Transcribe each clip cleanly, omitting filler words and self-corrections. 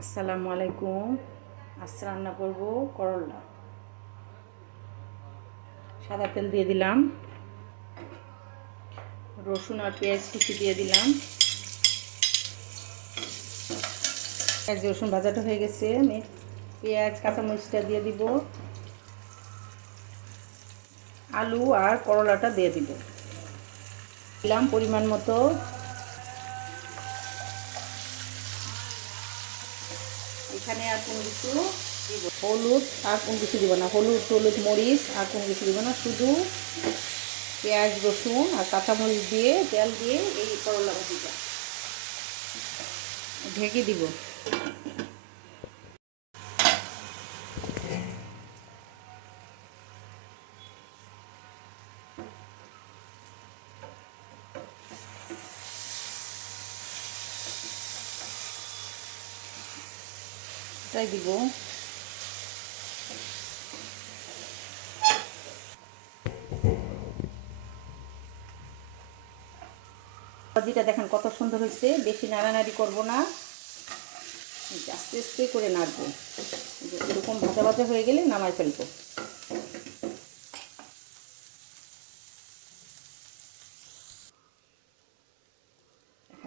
আসসালামু আলাইকুম। আজ রান্না করব করলা। সাদা তেল দিয়ে দিলাম, রসুন আর পেঁয়াজ কুচি দিয়ে দিলাম। পেঁয়াজ রসুন ভাজাটা হয়ে গেছে, আমি পেঁয়াজ কাঁচামরিচটা দিয়ে দিব, আলু আর করলাটা দিয়ে দিব। দিলাম পরিমাণ মতো। এখানে আর কোনো কিছু দিব, হলুদ আর কোনো কিছু দিব না, হলুদ মরিচ আর কোনো কিছু দিব না, শুধু পেঁয়াজ রসুন আর কাঁচামরিচ দিয়ে তেল দিয়ে এই করলা ভাজিটা ঢেকে দিব। এটাই দিব। ভাজিটা দেখেন কত সুন্দর হয়েছে, বেশি নাড়ানাড়ি করব না, আস্তে আস্তে করে নাড়বো। এরকম ভাজা ভাজা হয়ে গেলে নামাই ফেলবো।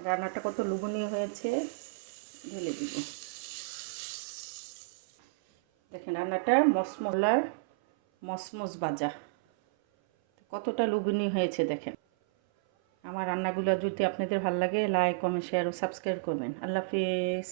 রান্নাটা কত লোভনীয় হয়েছে, ঢেলে দিব। দেখেন রান্নাটা মসমলার মসমস ভাজা কতটা লোভনীয় হয়েছে। দেখেন আমার রান্নাগুলো যদি আপনাদের ভালো লাগে, লাইক কমেন্ট শেয়ার ও সাবস্ক্রাইব করবেন। আল্লাহ হাফেজ।